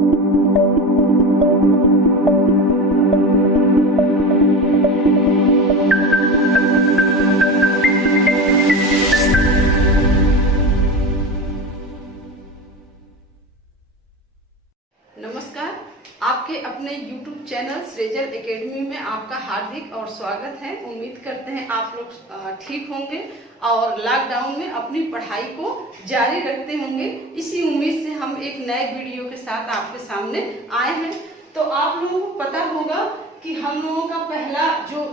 नमस्कार, आपके अपने YouTube चैनल सृजल एकेडमी में आपका हार्दिक और स्वागत है। उम्मीद करते हैं आप लोग ठीक होंगे और लॉकडाउन में अपनी पढ़ाई को जारी रखते होंगे। इसी उम्मीद से हम एक नए वीडियो के साथ आपके सामने आए हैं। तो आप लोगों को पता होगा कि हम लोगों का पहला जो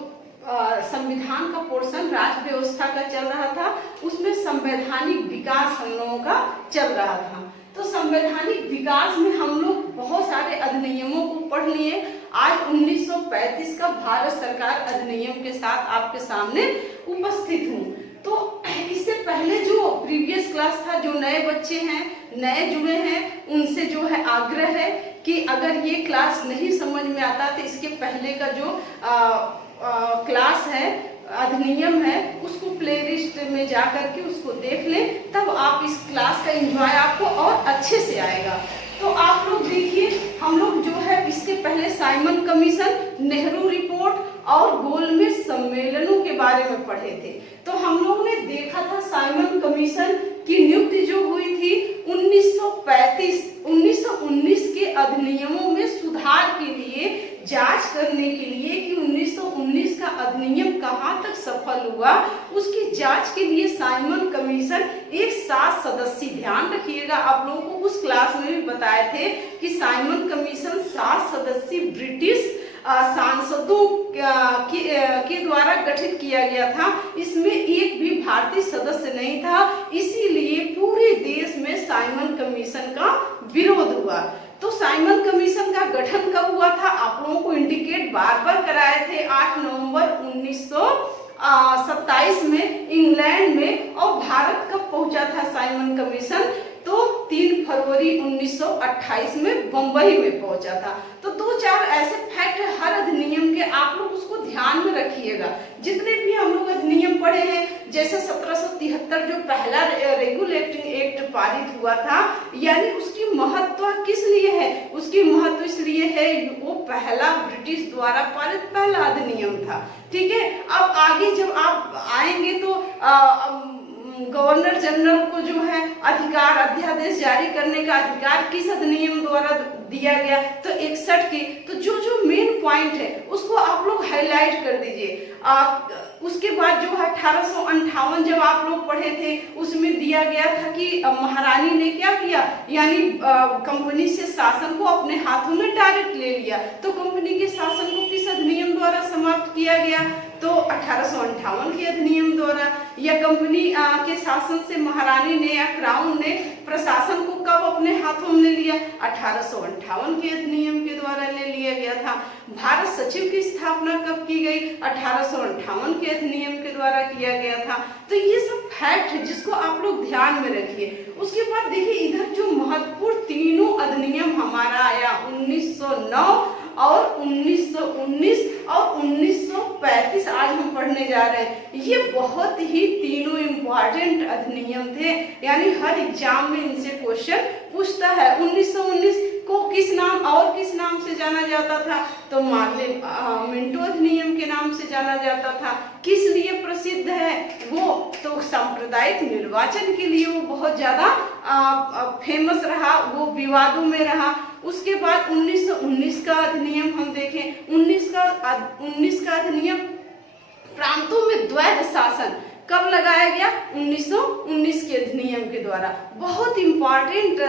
संविधान का पोर्शन राज्य व्यवस्था का चल रहा था, उसमें संवैधानिक विकास हम लोगों का चल रहा था। तो संवैधानिक विकास में हम लोग बहुत सारे अधिनियमों को पढ़ लिए। आज 1935 का भारत सरकार अधिनियम के साथ आपके सामने उपस्थित हूँ। तो इससे पहले जो प्रीवियस क्लास था, जो नए बच्चे हैं, नए जुड़े हैं, उनसे जो है आग्रह है कि अगर ये क्लास नहीं समझ में आता तो इसके पहले का जो क्लास है, अधिनियम है, उसको प्लेलिस्ट में जा करके उसको देख लें, तब आप इस क्लास का एंजॉय आपको और अच्छे से आएगा। तो आप लोग देखिए, हम लोग जो है इसके पहले साइमन कमीशन, नेहरू रिपोर्ट और गोलमेज सम्मेलनों के बारे में पढ़े थे। तो हम लोगों ने देखा था साइमन कमीशन की नियुक्ति जो हुई थी 1919 के अधिनियमों में सुधार के लिए, जांच करने के लिए कि 1919 का अधिनियम कहां तक सफल हुआ, उसकी जांच के लिए साइमन कमीशन एक 7 सदस्यीय, ध्यान रखिएगा, आप लोगों को उस क्लास में भी बताए थे कि साइमन कमीशन 7 सदस्यीय ब्रिटिश सांसदों के द्वारा गठित किया गया था। इसमें एक भी भारतीय सदस्य नहीं था, इसीलिए पूरे देश में साइमन कमीशन का विरोध हुआ। तो साइमन कमीशन का गठन कब हुआ था, आप लोगों को इंडिकेट बार बार कराए थे। 8 नवंबर 1927 में इंग्लैंड में। और भारत कब पहुंचा था साइमन कमीशन, तो 3 फरवरी 1928 में बंबई में पहुंचा था। तो 2-4 ऐसे फैक्ट हर अधिनियम के आप लोग उसको ध्यान में रखिएगा। जितने भी हम लोग अधिनियम पढ़े हैं, जैसे 1773 जो पहला रेगुलेटिंग एक्ट पारित हुआ था, यानी उसकी महत्व किस लिए है, उसकी महत्व इसलिए है वो पहला ब्रिटिश द्वारा पारित पहला अधिनियम था। ठीक है, अब आगे जब आप आएंगे तो गवर्नर जनरल को जो है अधिकार, अध्यादेश जारी करने का अधिकार किस अधिनियम द्वारा दिया गया, तो 61 की। तो जो जो मेन पॉइंट है उसको आप लोग हाईलाइट कर दीजिए। उसके बाद जो है 1858 जब आप लोग पढ़े थे, उसमें दिया गया था कि महारानी ने क्या किया, यानी कंपनी से शासन को अपने हाथों में डायरेक्ट ले लिया। तो कंपनी के शासन को किस अधिनियम द्वारा समाप्त किया गया, तो 1858 के अधिनियम द्वारा। या कंपनी के शासन से महारानी ने या क्राउन ने प्रशासन को कब अपने हाथों में ले लिया, 1858 के अधिनियम के द्वारा ले लिया गया था। भारत सचिव की स्थापना कब की गई, 1858 के अधिनियम के द्वारा किया गया था। तो ये सब फैक्ट है जिसको आप लोग ध्यान में रखिए। उसके बाद देखिए, इधर जो महत्वपूर्ण तीनों अधिनियम हमारा आया 1909 और 1919 और 1935 आज हम पढ़ने जा रहे हैं। ये बहुत ही तीनों इम्पोर्टेंट अधिनियम थे, यानी हर एग्जाम में इनसे क्वेश्चन पूछता है। 1919 को किस नाम से जाना जाता था, तो मार्ले मिंटो अधिनियम के नाम से जाना जाता था। किस लिए प्रसिद्ध है वो, तो सांप्रदायिक निर्वाचन के लिए वो बहुत ज्यादा फेमस रहा, वो विवादों में रहा। उसके बाद 1919 का अधिनियम हम देखें, 19 का अधिनियम प्रांतों में द्वैध शासन कब लगाया गया, 1919 के अधिनियम के द्वारा। बहुत इंपॉर्टेंट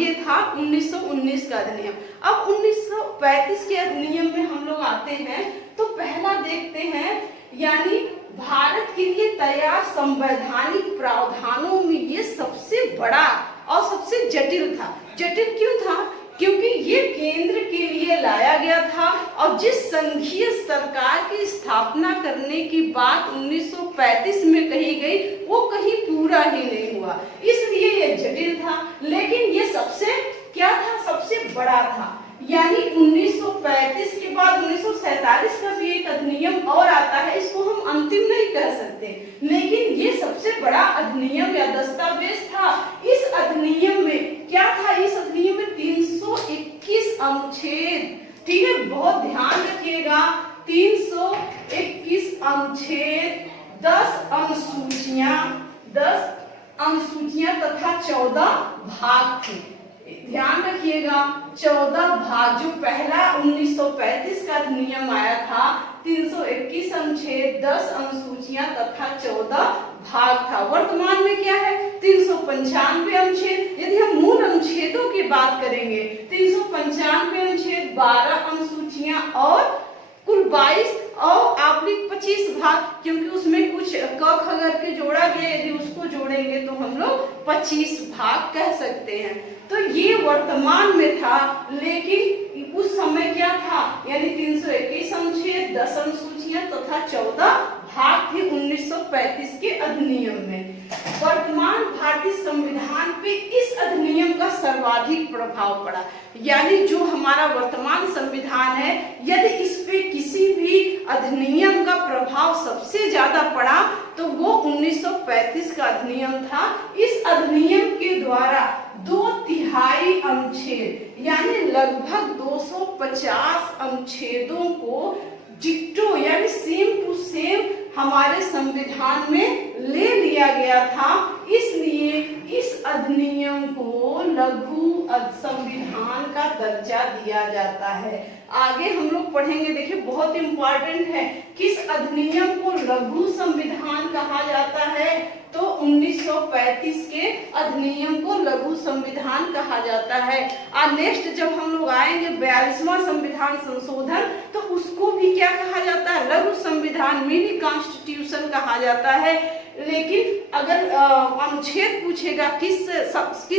ये था 1919 का अधिनियम। अब 1935 के अधिनियम में हम लोग आते हैं, तो पहला देखते हैं, यानी भारत के लिए तैयार संवैधानिक प्रावधानों में ये सबसे बड़ा और सबसे जटिल था। जटिल क्यों था, क्योंकि ये केंद्र के लिए लाया गया था, और जिस संघीय सरकार की स्थापना करने की बात 1935 में कही गई, वो कहीं पूरा ही नहीं हुआ, इसलिए ये जटिल था। लेकिन ये सबसे क्या था, सबसे बड़ा था। यानी 1935 के बाद 1947 का भी एक अधिनियम और आता है, इसको हम अंतिम नहीं कह सकते, लेकिन ये सबसे बड़ा अधिनियम या दस्तावेज था। इस अधिनियम में क्या था, इस अधिनियम में 321 अनुच्छेद, ठीक है, बहुत ध्यान रखिएगा, 321 अनुच्छेद, 10 अनुसूचियां तथा 14 भाग थे। ध्यान रखिएगा 14 भाग, जो पहला 1935 का अधिनियम आया था, 321 अनुच्छेद, 10 अनुसूचियां तथा 14 भाग था। वर्तमान में क्या है, 395 अनुच्छेद। यदि हम मूल अनुच्छेदों की बात करेंगे, 395 अनुच्छेद, 12 अनुसूचियां और कुल 22 और /25 भाग, क्योंकि उसमें कुछ क खगर के जोड़ा गया, यदि उसको जोड़ेंगे तो हम लोग 25 भाग कह सकते हैं। तो ये वर्तमान में था, लेकिन उस समय क्या था, यानी 321 अनुच्छेद, 10 अनुसूचियां तथा 14 भाग थे 1935 के अधिनियम में। वर्तमान भारतीय संविधान पे इस अधिनियम का सर्वाधिक प्रभाव पड़ा, यानी जो हमारा वर्तमान संविधान है, यदि इस पे किसी भी अधिनियम का प्रभाव सबसे ज्यादा पड़ा तो वो 1935 का अधिनियम था। इस अधिनियम के द्वारा 2/3 अनुच्छेद, यानी लगभग 250 अनुच्छेदों को डिक्टो यानी सेम टू सेम हमारे संविधान में ले लिया गया था। इसलिए इस अधिनियम को लघु संविधान का दर्जा दिया जाता है। आगे हम लोग पढ़ेंगे, देखिए बहुत इंपॉर्टेंट है, किस अधिनियम को लघु संविधान कहा जाता है, तो 1935 के अधिनियम को लघु संविधान कहा जाता है। और नेक्स्ट जब हम लोग आएंगे 42वां संविधान संशोधन, तो उसको भी क्या कहा जाता है, लघु संविधान, मिनी कॉन्स्टिट्यूशन कहा जाता है। लेकिन अगर अनुच्छेद पूछेगा किस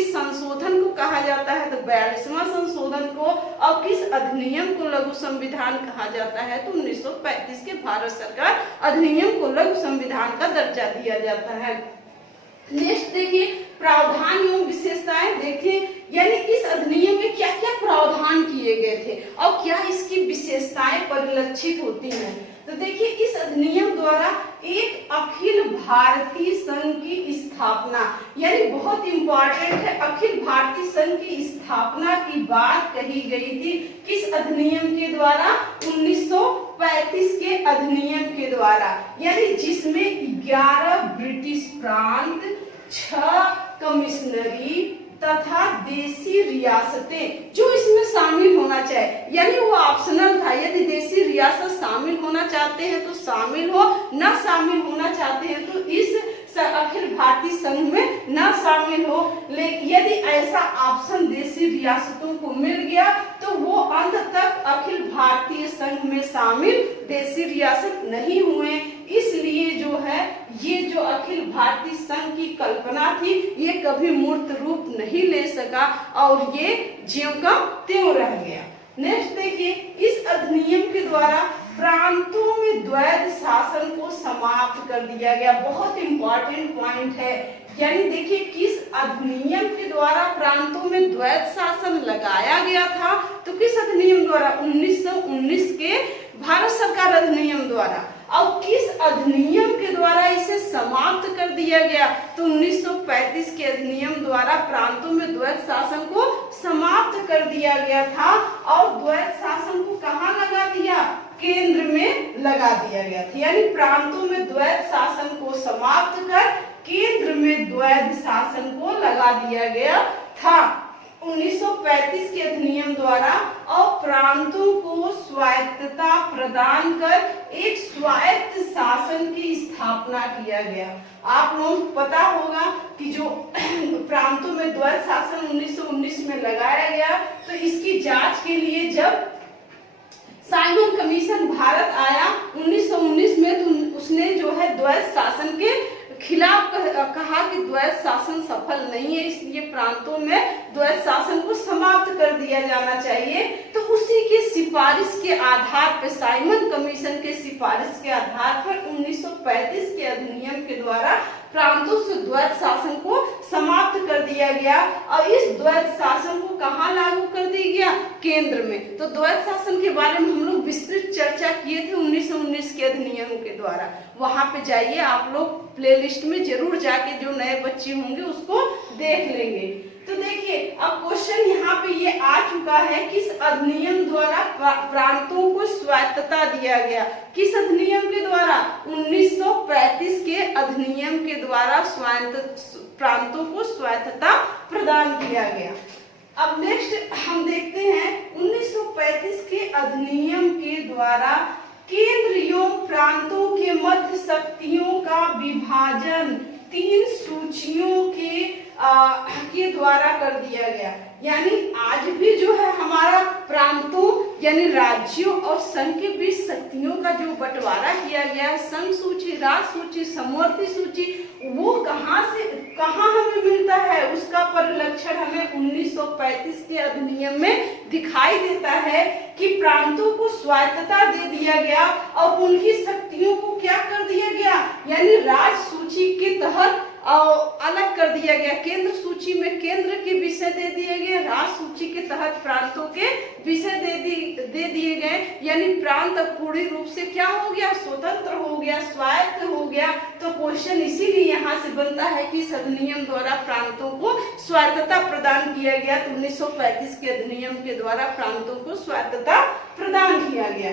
संशोधन को कहा जाता है, तो 42वां संशोधन को, और किस अधिनियम को लघु संविधान कहा जाता है, तो 1935 के भारत सरकार अधिनियम को लघु संविधान का दर्जा दिया जाता है। नेक्स्ट देखिए प्रावधान एवं विशेषताएं। देखिए यानी इस अधिनियम में क्या क्या प्रावधान किए गए थे और क्या इसकी विशेषताएं परिलक्षित होती हैं। तो देखिए इस अधिनियम द्वारा एक अखिल भारतीय संघ की स्थापना, यानी बहुत इंपॉर्टेंट है, अखिल भारतीय संघ की स्थापना की बात कही गई थी। किस अधिनियम के द्वारा, 1935 के अधिनियम के द्वारा, यानी जिसमें 11 ब्रिटिश प्रांत, 6 कमिश्नरी तथा देसी रियासतें जो इसमें शामिल होना चाहिए, यानी वो ऑप्शनल था, यदि देसी रियासत शामिल होना चाहते हैं तो शामिल हो, न शामिल होना चाहते हैं तो इस अखिल भारतीय संघ में न शामिल हो। लेकिन यदि ऐसा ऑप्शन देसी रियासतों को मिल गया तो वो अंत तक अखिल भारतीय संघ में शामिल देसी रियासत नहीं हुए। इसलिए जो है ये जो अखिल भारतीय संघ की कल्पना थी ये कभी मूर्त रूप नहीं ले सका और ये ज्यों का त्यों रह गया। नेक्स्ट देखिए इस अधिनियम के द्वारा प्रांतों में द्वैध शासन को समाप्त कर दिया गया। बहुत इंपॉर्टेंट पॉइंट है, यानी देखिए किस अधिनियम के द्वारा प्रांतों में द्वैध शासन लगाया गया था, तो किस अधिनियम द्वारा, 1919 के भारत सरकार अधिनियम द्वारा। और किस अधिनियम के द्वारा इसे समाप्त कर दिया गया, तो 1935 के अधिनियम द्वारा प्रांतों में द्वैध शासन को समाप्त कर दिया गया था। और द्वैध शासन को कहाँ लगा दिया, केंद्र में लगा दिया गया था, यानी प्रांतों में द्वैध शासन को समाप्त कर केंद्र में द्वैध शासन को लगा दिया गया था 1935 के अधिनियम द्वारा। और प्रांतों को स्वायत्तता प्रदान कर एक स्वायत्त शासन की स्थापना किया गया। आप लोगों को पता होगा कि जो प्रांतों में द्वैध शासन 1919 में लगाया गया, तो इसकी जांच के लिए जब साइमन कमीशन भारत आया 1919 में, तो उसने जो है द्वैध शासन के खिलाफ कहा कि द्वैध शासन सफल नहीं है, इसलिए प्रांतों में द्वैध शासन को समाप्त कर दिया जाना चाहिए। तो उसी के सिफारिश के आधार पर, साइमन कमीशन के सिफारिश के आधार पर 1935 के अधिनियम के द्वारा प्रांतों से द्वैध शासन को समाप्त कर दिया गया। और इस द्वैध शासन को कहाँ लागू कर दिया गया, केंद्र में। तो द्वैध शासन के बारे में हम लोग विस्तृत चर्चा किए थे 1919 के अधिनियम के द्वारा। वहां पे जाइए, आप लोग प्लेलिस्ट में जरूर जाके जो नए बच्चे होंगे उसको देख लेंगे। तो देखिए अब क्वेश्चन यहाँ पे ये आ चुका चुका है, किस अधिनियम द्वारा प्रांतों को स्वायत्तता दिया गया? किस अधिनियम के द्वारा? 1935 के अधिनियम के द्वारा प्रांतों को स्वायत्तता प्रदान किया गया। अब नेक्स्ट हम देखते हैं 1935 के अधिनियम के द्वारा केंद्र एवं प्रांतों के मध्य शक्तियों का विभाजन 3 सूचियों के द्वारा कर दिया गया। यानी आज भी जो है हमारा प्रांतों यानी राज्यों और संघ के बीच शक्तियों का जो बंटवारा किया गया है, संघ सूची, राज सूची, समवर्ती सूची, वो कहाँ हमें मिलता है, उसका परिलक्षण हमें 1935 के अधिनियम में दिखाई देता है कि प्रांतों को स्वायत्तता दे दिया गया और उनकी शक्तियों को क्या कर दिया गया, यानी राज सूची के तहत अलग कर दिया गया। केंद्र सूची में केंद्र के विषय दे दिए गए, राज सूची के तहत प्रांतों के विषय दे दिए गए। यानी प्रांत पूर्ण रूप से क्या हो गया, स्वतंत्र हो गया, स्वायत्त हो गया। तो क्वेश्चन इसीलिए यहाँ से बनता है कि इस अधिनियम द्वारा प्रांतों को स्वायत्तता प्रदान किया गया। तो 1935 के अधिनियम के द्वारा प्रांतों को स्वायत्तता प्रदान किया गया।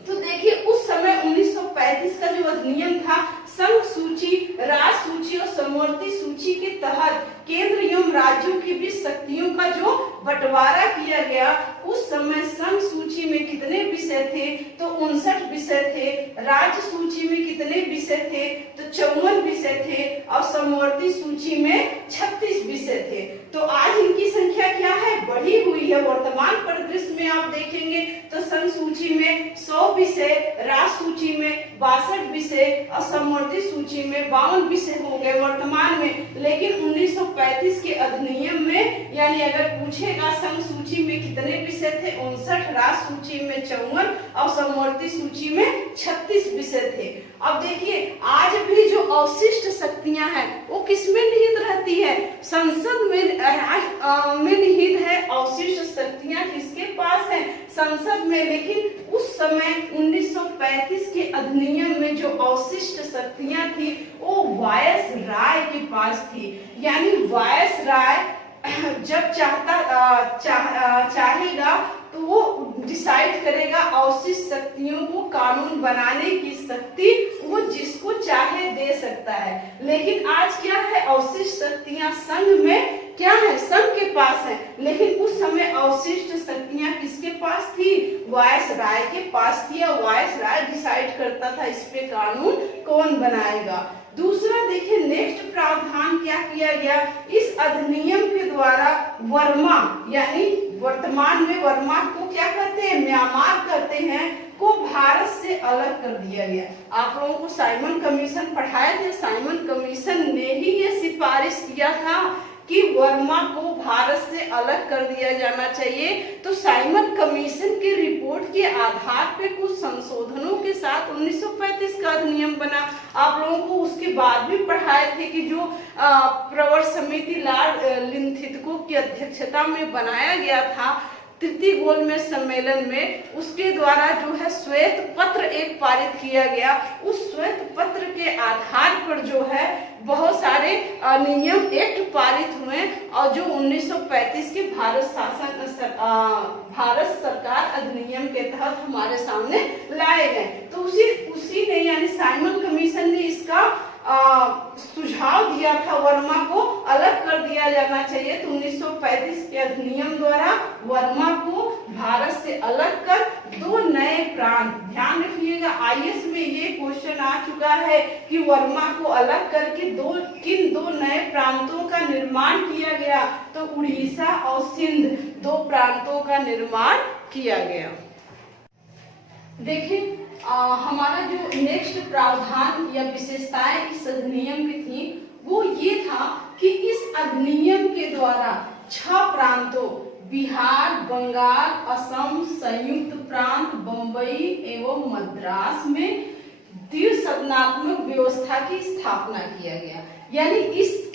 तो देखिए उस समय 1935 का जो अधिनियम था, संघ सूची, राज सूची और समवर्ती सूची के तहत केंद्र एवं राज्यों के बीच शक्तियों का जो बंटवारा किया गया, उस समय संघ सूची में कितने विषय थे, तो 59 विषय थे। राज्य सूची में कितने विषय थे, तो 54 विषय थे और समवर्ती सूची में 36 विषय थे। तो आज इनकी संख्या क्या है, बढ़ी हुई है। वर्तमान परिदृश्य में आप देखेंगे तो संघ सूची में 100 विषय, राज सूची में 62 विषय और समवर्ती सूची में 52 विषय हो गए वर्तमान में। लेकिन 1935 के अधिनियम में, यानी अगर पूछेगा संघ सूची में कितने विषय थे, 59, राज सूची में 54 और समवर्ती सूची में 36 विषय थे। अब देखिए आज भी जो अवशिष्ट शक्तियां हैं वो किसमें निहित रहती है, संसद में निहित है। अवशिष्ट शक्तियां किसके पास है, संसद में। लेकिन उस समय 1935 के अधिनियम में जो अवशिष्ट शक्तियां थी वो वायसराय के पास थी। यानी वायसराय जब चाहेगा तो वो डिसाइड करेगा अवशिष्ट शक्तियों को कानून बनाने की शक्ति वो जिसको चाहे दे सकता है। लेकिन आज क्या है, अवशिष्ट शक्तियां संघ में क्या है, संघ के पास है। लेकिन उस समय अवशिष्ट शक्तियां किसके पास थी, वायसराय के पास थी और वायसराय डिसाइड करता था इस पे कानून कौन बनाएगा। दूसरा देखिए नेक्स्ट प्रावधान क्या किया गया, इस अधिनियम के द्वारा वर्मा, यानी वर्तमान में वर्मा को क्या करते हैं, म्यांमार करते हैं, को भारत से अलग कर दिया गया। आप लोगों को साइमन कमीशन पढ़ाए थे, साइमन कमीशन ने ही ये सिफारिश किया था कि वर्मा को भारत से अलग कर दिया जाना चाहिए। तो साइमन कमीशन की रिपोर्ट के आधार पे कुछ संशोधनों के साथ 1935 का अधिनियम बना। आप लोगों को उसके बाद भी पढ़ाए थे कि जो प्रवर समिति लॉर्ड लिंथितको की अध्यक्षता में बनाया गया था तृतीय गोलमेज सम्मेलन में, उसके द्वारा जो है श्वेत पत्र एक पारित किया गया। उस श्वेत पत्र के आधार पर जो है बहुत सारे नियम एक्ट पारित हुए और जो 1935 के भारत सरकार अधिनियम के तहत हमारे सामने लाए गए। तो उसी ने यानी साइमन कमीशन ने इसका सुझाव दिया था, वर्मा को अलग कर दिया जाना चाहिए। तो 1935 के अधिनियम द्वारा वर्मा को भारत से अलग कर 2 नए प्रांत, ध्यान रखिएगा आईएएस में ये क्वेश्चन आ चुका है कि वर्मा को अलग करके किन 2 नए प्रांतों का निर्माण किया गया, तो उड़ीसा और सिंध 2 प्रांतों का निर्माण किया गया। देखिए हमारा जो नेक्स्ट प्रावधान या विशेषताएं इस अधिनियम की थी वो ये था कि इस अधिनियम के द्वारा 6 प्रांतों बिहार, बंगाल, असम, संयुक्त प्रांत, बंबई एवं मद्रास में द्विसदनात्मक व्यवस्था की स्थापना किया गया। यानी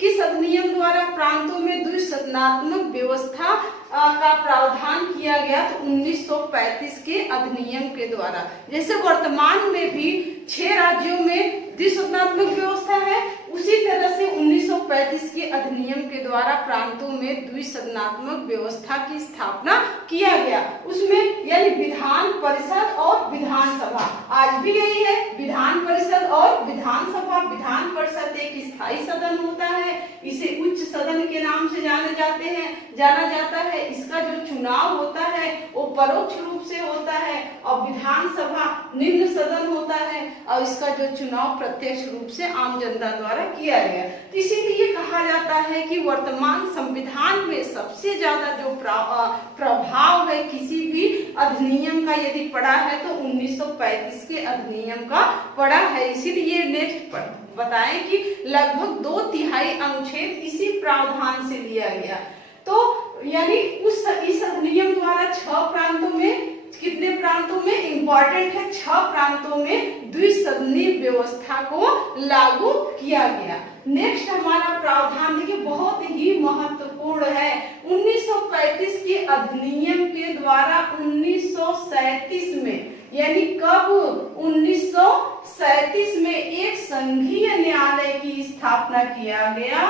किस अधिनियम द्वारा प्रांतों में द्विसदनात्मक व्यवस्था का प्रावधान किया गया, तो 1935 के अधिनियम के द्वारा। जैसे वर्तमान में भी 6 राज्यों में द्विसदनात्मक व्यवस्था है, उसी तरह से 1935 के अधिनियम के द्वारा प्रांतों में द्विसदनात्मक व्यवस्था की स्थापना किया गया। उसमें यानी विधान परिषद और विधानसभा, आज भी यही है, विधान परिषद और विधानसभा। विधान परिषद एक स्थायी सदन होता है, इसे उच्च सदन के नाम से जाना जाता है। इसका जो चुनाव होता है वो परोक्ष रूप से होता है, और विधानसभा निम्न सदन होता है, और इसका जो चुनाव प्रत्यक्ष रूप से आम जनता द्वारा किया गया। तो इसीलिए कहा जाता है कि वर्तमान संविधान में सबसे ज्यादा जो प्रभाव है किसी भी अधिनियम का यदि पड़ा है तो 1935 के अधिनियम का पड़ा है। इसीलिए नेक्स्ट बताएं कि लगभग 2/3 अनुच्छेद इसी प्रावधान से लिया गया। तो यानी इस अधिनियम द्वारा 6 प्रांतों में, कितने प्रांतों में इंपॉर्टेंट है, 6 प्रांतों में द्विसदनीय व्यवस्था को लागू किया गया। नेक्स्ट हमारा प्रावधान देखिए बहुत ही महत्वपूर्ण है। 1935 के अधिनियम के द्वारा 1937 में, यानी कब, 1937 में एक संघीय न्यायालय की स्थापना किया गया,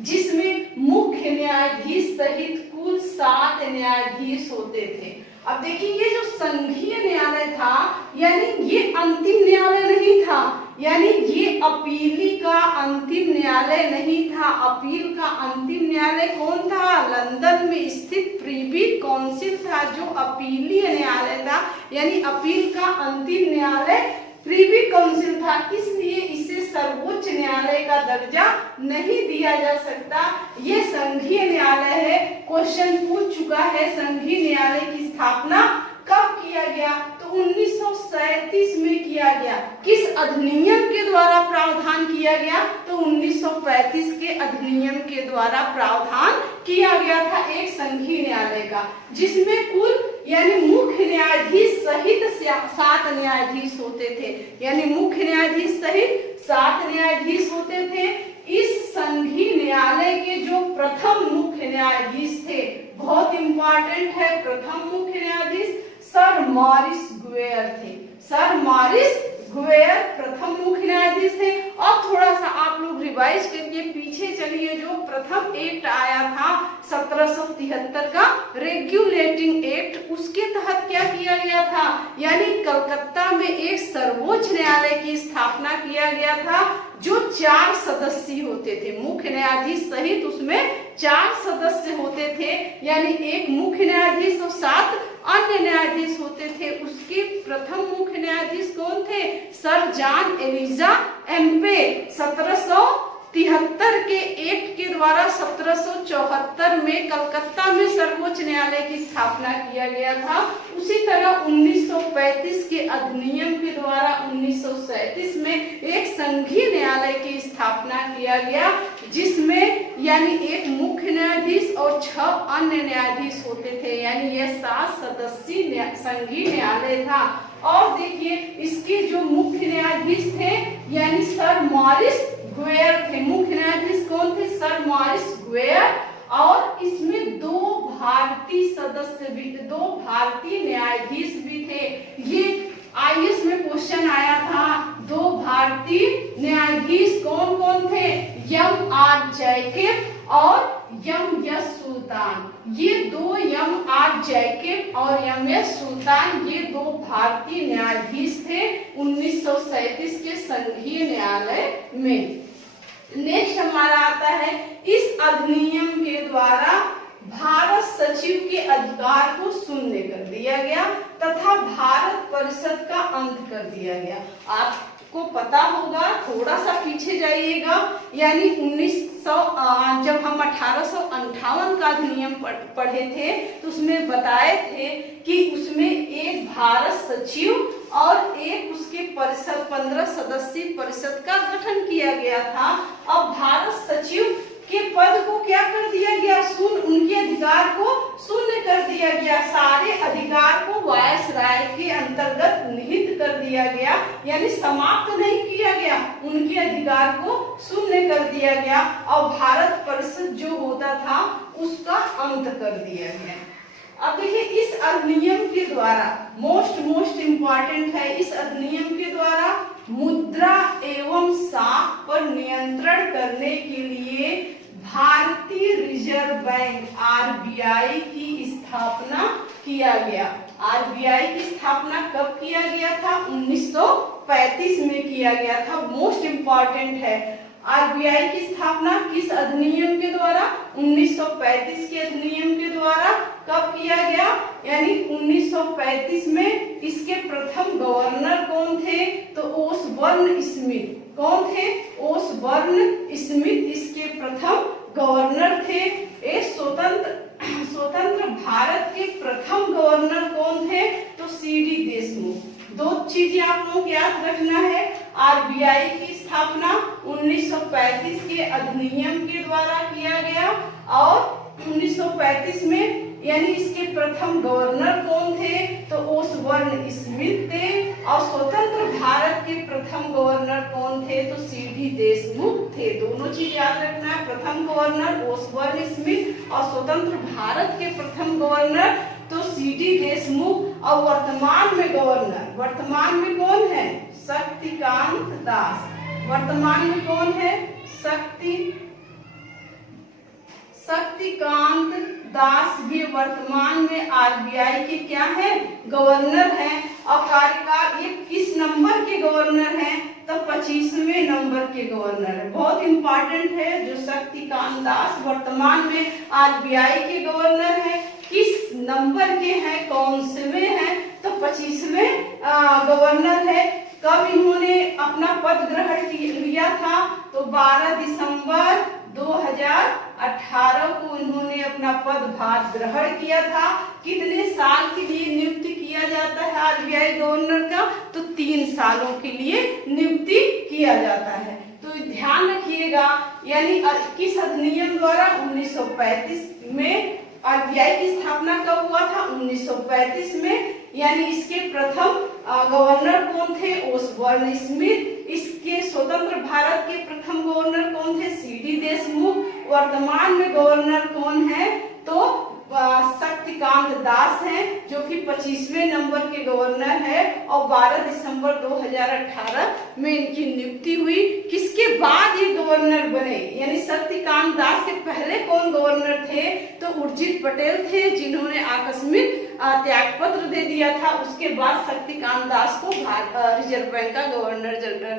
जिसमें मुख्य न्यायाधीश सहित कुल 7 न्यायाधीश होते थे। अब देखिए ये जो संघीय न्यायालय था, यानी ये अंतिम न्यायालय नहीं था, यानी ये अपीली का अंतिम न्यायालय नहीं था। अपील का अंतिम न्यायालय कौन था? लंदन में स्थित प्रिवी काउंसिल था, जो अपीलीय न्यायालय था, यानी अपील का अंतिम न्यायालय प्रिवी काउंसिल था। इसलिए इसे सर्वोच्च न्यायालय का दर्जा नहीं दिया जा सकता। ये संघीय न्यायालय है। क्वेश्चन पूछ चुका है संघीय न्यायालय की स्थापना कब किया गया? तो 1937 में किया गया। किस अधिनियम के द्वारा प्रावधान किया गया? तो 1935 के अधिनियम के द्वारा प्रावधान किया गया था एक संघीय न्यायालय का, जिसमें कुल यानी मुख्य न्यायाधीश सहित 7 न्यायाधीश होते थे, यानी मुख्य न्यायाधीश सहित 7 न्यायाधीश होते थे। इस संघीय न्यायालय के जो प्रथम मुख्य न्यायाधीश थे, बहुत इंपॉर्टेंट है, प्रथम मुख्य न्यायाधीश सर मॉरिस गुवेयर थे। सर मॉरिस गुवेयर प्रथम मुख्य न्यायाधीश थे। अब थोड़ा सा आप लोग रिवाइज करिए, पीछे चलिए। जो प्रथम एक्ट आया था 1773 का रेगुलेटिंग एक्ट, उसके तहत क्या किया गया था? यानी कलकत्ता में एक सर्वोच्च न्यायालय की स्थापना किया गया था, जो 4 सदस्य होते थे, मुख्य न्यायाधीश सहित उसमें 4 सदस्य होते थे, यानी एक मुख्य न्यायाधीश और 7 अन्य न्यायाधीश होते थे। उसके प्रथम मुख्य न्यायाधीश कौन थे? Sir John Elijah Aamby. 1773 के एक्ट के द्वारा 1774 में कलकत्ता में सर्वोच्च न्यायालय की स्थापना किया गया था। उसी तरह 1935 के अधिनियम के द्वारा 1937 में एक संघीय न्यायालय की स्थापना किया गया, जिसमें यानी एक मुख्य न्यायाधीश और 6 अन्य न्यायाधीश होते थे, यानी यह 7 सदस्यीय संघीय न्यायालय था। और देखिए इसके जो मुख्य न्यायाधीश थे, यानी सर मॉरिस गुवेयर थे। मुख्य न्यायाधीश कौन थे? Sir Maurice Gwyer. और इसमें 2 भारतीय सदस्य भी, 2 भारतीय न्यायाधीश भी थे। ये आईएएस में क्वेश्चन आया था, 2 भारतीय न्यायाधीश कौन कौन थे? एम.आर. जैकब और एम.एस. सुल्तान। ये 2 एम.आर. जैकब और एम.एस. सुल्तान, ये 2 भारतीय न्यायाधीश थे 1937 के संघीय न्यायालय में। नेक्स्ट हमारा आता है, इस अधिनियम के द्वारा भारत सचिव के अधिकार को शून्य कर दिया गया तथा भारत परिषद का अंत कर दिया गया। आपको पता होगा, थोड़ा सा पीछे जाइएगा, यानी जब हम 1858 का अधिनियम पढ़े थे तो उसमें बताए थे कि उसमें एक भारत सचिव और एक उसके परिषद 15 सदस्यीय परिषद का गठन किया गया था। अब भारत सचिव के पद को क्या कर दिया गया? उनके अधिकार को शून्य कर दिया गया। सारे अधिकार को वायसराय के अंतर्गत निहित कर दिया गया, यानी समाप्त नहीं किया गया, उनके अधिकार को शून्य कर दिया गया। और भारत परिषद जो होता था उसका अंत कर दिया गया। अब देखिए इस अधिनियम के द्वारा मोस्ट इंपॉर्टेंट है, इस अधिनियम के द्वारा मुद्रा एवं साख पर नियंत्रण करने के लिए भारतीय रिजर्व बैंक आरबीआई की स्थापना किया गया। आरबीआई की स्थापना कब किया गया था? 1935 में किया गया था। मोस्ट इंपॉर्टेंट है, आरबीआई की स्थापना किस अधिनियम के द्वारा? 1935 के अधिनियम के द्वारा। कब किया गया? यानी 1935 में। इसके प्रथम गवर्नर कौन थे? तो ओसबर्न स्मिथ। कौन थे? ओसबर्न स्मिथ इसके प्रथम गवर्नर थे। स्वतंत्र भारत के प्रथम गवर्नर कौन थे? तो सीडी देशमुख। दो चीजें आप लोग याद रखना है, आरबीआई की स्थापना 1935 के अधिनियम के द्वारा किया गया और 1935 में, यानी इसके प्रथम गवर्नर कौन थे? तो ओसबर्न स्मिथ थे। और स्वतंत्र भारत के प्रथम गवर्नर कौन थे? तो सीडी देशमुख थे। दोनों चीज याद रखना है, प्रथम गवर्नर ओसबर्न स्मिथ और स्वतंत्र भारत के प्रथम गवर्नर तो सीडी देशमुख। और वर्तमान में गवर्नर, वर्तमान में कौन है? शक्तिकांत दास। वर्तमान में कौन है? शक्तिकांत दास भी वर्तमान में आरबीआई के क्या है? गवर्नर हैं। और कार्यकाल ये किस नंबर के गवर्नर हैं? तो 25वें नंबर के गवर्नर है। बहुत इंपॉर्टेंट है, जो शक्तिकांत दास वर्तमान में आरबीआई के गवर्नर हैं। किस नंबर के हैं? कौन से हैं? तो 25वें गवर्नर है। कब इन्होंने अपना पद ग्रहण लिया था? तो 12 दिसंबर 2018 को इन्होंने अपना पदभार ग्रहण किया था। कितने साल के लिए नियुक्त किया जाता है आरबीआई गवर्नर का? तो 3 सालों के लिए नियुक्ति किया जाता है। तो ध्यान रखिएगा, यानी किस अधिनियम द्वारा? 1935 में। आरबीआई की स्थापना कब हुआ था? 1935 में। यानी इसके प्रथम गवर्नर कौन थे? ओसबर्न स्मिथ। इसके स्वतंत्र भारत के प्रथम गवर्नर कौन थे? सीडी देशमुख। वर्तमान में गवर्नर कौन है? तो शक्तिकांत दास हैं, जो कि 25वें नंबर के गवर्नर है। और 12 दिसंबर 2018 में इनकी नियुक्ति हुई। किसके बाद ये गवर्नर बने? यानी शक्तिकांत दास के पहले कौन गवर्नर थे? तो उर्जित पटेल थे, जिन्होंने आकस्मिक त्यागपत्र दे दिया था। उसके बाद शक्तिकांत दास को रिजर्व बैंक का गवर्नर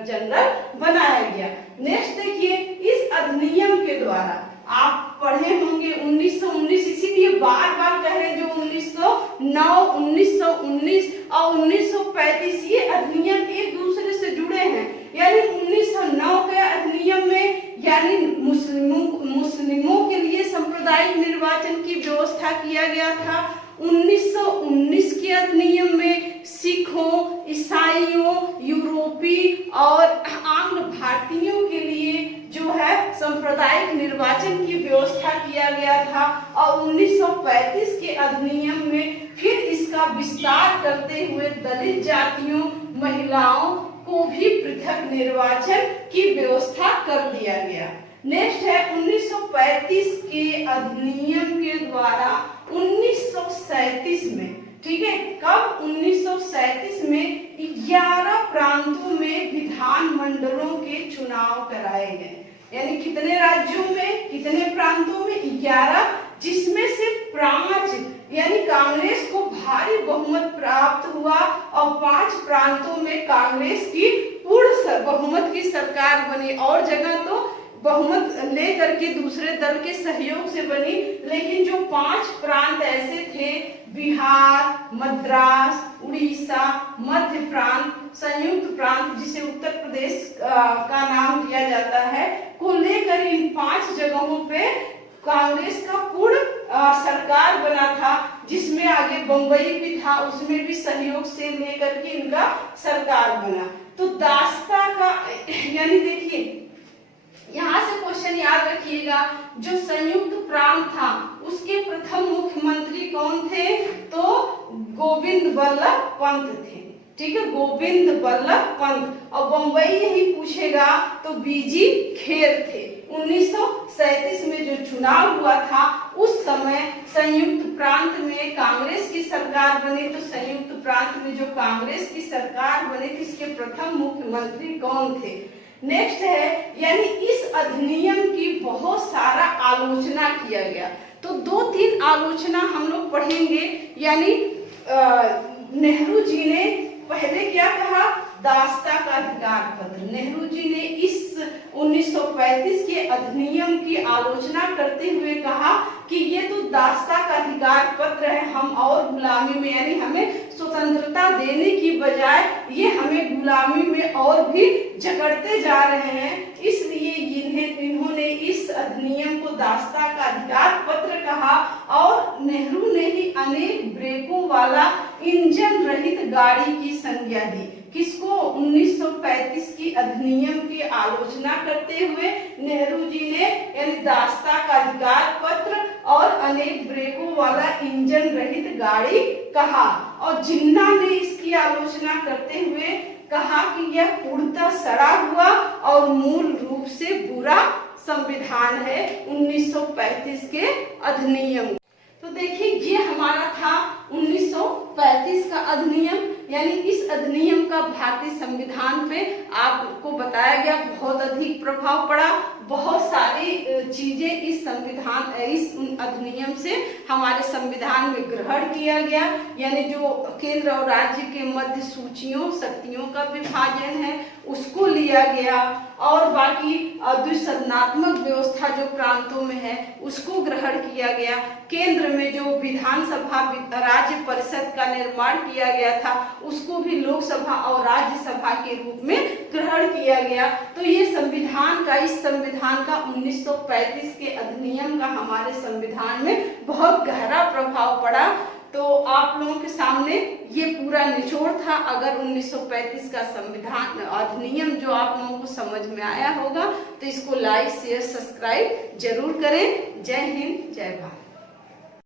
जनरल बनाया गया। नेक्स्ट देखिए, इस अधिनियम के द्वारा आप पढ़े होंगे 1919, इसीलिए बार बार कह रहे हैं जो 1909, 1919 और 1935 ये अधिनियम एक दूसरे से जुड़े हैं। यानी 1909 के अधिनियम में यानी मुस्लिमों के लिए सांप्रदायिक निर्वाचन की व्यवस्था किया गया था। 1919 के अधिनियम में सिखों, ईसाइयों, यूरोपी और आंग्ल भारतीयों के लिए जो है सांप्रदायिक निर्वाचन की व्यवस्था किया गया था। और 1935 के अधिनियम में फिर इसका विस्तार करते हुए दलित जातियों, महिलाओं को भी पृथक निर्वाचन की व्यवस्था कर दिया गया। नेक्स्ट है 1935 के अधिनियम के द्वारा 1937 में, ठीक है, कब? 1937 में 11 प्रांतों में विधान मंडलों के चुनाव कराए गए। यानी कितने राज्यों में, कितने प्रांतों में? 11, जिसमें से 5 यानी कांग्रेस को भारी बहुमत प्राप्त हुआ और 5 प्रांतों में कांग्रेस की पूर्ण बहुमत की सरकार बनी। और जगह तो बहुमत लेकर के दूसरे दल के सहयोग से बनी, लेकिन जो 5 प्रांत ऐसे थे, बिहार, मद्रास, उड़ीसा, मध्य प्रांत, संयुक्त प्रांत जिसे उत्तर प्रदेश का नाम दिया जाता है, को लेकर इन 5 जगहों पे कांग्रेस का पूर्ण सरकार बना था, जिसमें आगे बंबई भी था, उसमें भी सहयोग से लेकर के इनका सरकार बना। तो दास्ता का यानी देखिए यहाँ से क्वेश्चन याद रखिएगा, जो संयुक्त प्रांत था उसके प्रथम मुख्यमंत्री कौन थे? तो गोविंद बल्लभ पंत थे, ठीक है, गोविंद बल्लभ पंत। और बंबई यही पूछेगा तो बीजी खेर थे। 1937 में जो चुनाव हुआ था उस समय संयुक्त प्रांत में कांग्रेस की सरकार बनी, तो संयुक्त प्रांत में जो कांग्रेस की सरकार बनी थी इसके प्रथम मुख्यमंत्री कौन थे। नेक्स्ट है, यानी इस अधिनियम की बहुत सारा आलोचना किया गया। तो 2-3 आलोचना हम लोग पढ़ेंगे। यानी नेहरू जी ने पहले क्या कहा, दास्ता का अधिकार पत्र। नेहरू जी ने इस 1935 के अधिनियम की आलोचना करते हुए कहा कि ये तो दास्ता का अधिकार पत्र है, हम और गुलामी में, यानी हमें स्वतंत्रता देने की बजाय ये हमें गुलामी में और भी जकड़ते जा रहे हैं। इसलिए इन्होंने इस अधिनियम को दास्ता का अधिकार पत्र कहा। और नेहरू ने ही अनेक ब्रेकों वाला इंजन रहित गाड़ी की संज्ञा दी। किसको? 1935 की अधिनियम की आलोचना करते हुए नेहरू जी ने यानी दास्ता का अधिकार पत्र और अनेक ब्रेकों वाला इंजन रहित गाड़ी कहा। और जिन्ना ने इसकी आलोचना करते हुए कहा कि यह पूर्णतः सड़ा हुआ और मूल रूप से बुरा संविधान है 1935 के अधिनियम। तो देखिए ये हमारा था 1935 का अधिनियम। यानी इस अधिनियम का भारतीय संविधान पे आपको बताया गया, बहुत अधिक प्रभाव पड़ा। बहुत सारी चीजें इस अधिनियम से हमारे संविधान में ग्रहण किया गया। यानी जो केंद्र और राज्य के मध्य सूचियों शक्तियों का विभाजन है उसको लिया गया, और बाकी द्विसदनात्मक व्यवस्था जो प्रांतों में है उसको ग्रहण किया गया। केंद्र में जो विधानसभा राज्य परिषद का निर्माण किया गया था उसको भी लोकसभा और राज्यसभा के रूप में ग्रहण किया गया। तो ये इस संविधान का 1935 के अधिनियम का हमारे संविधान में बहुत गहरा प्रभाव पड़ा। तो आप लोगों के सामने ये पूरा निचोड़ था। अगर 1935 का संविधान अधिनियम जो आप लोगों को समझ में आया होगा तो इसको लाइक शेयर सब्सक्राइब जरूर करें। जय हिंद, जय भारत।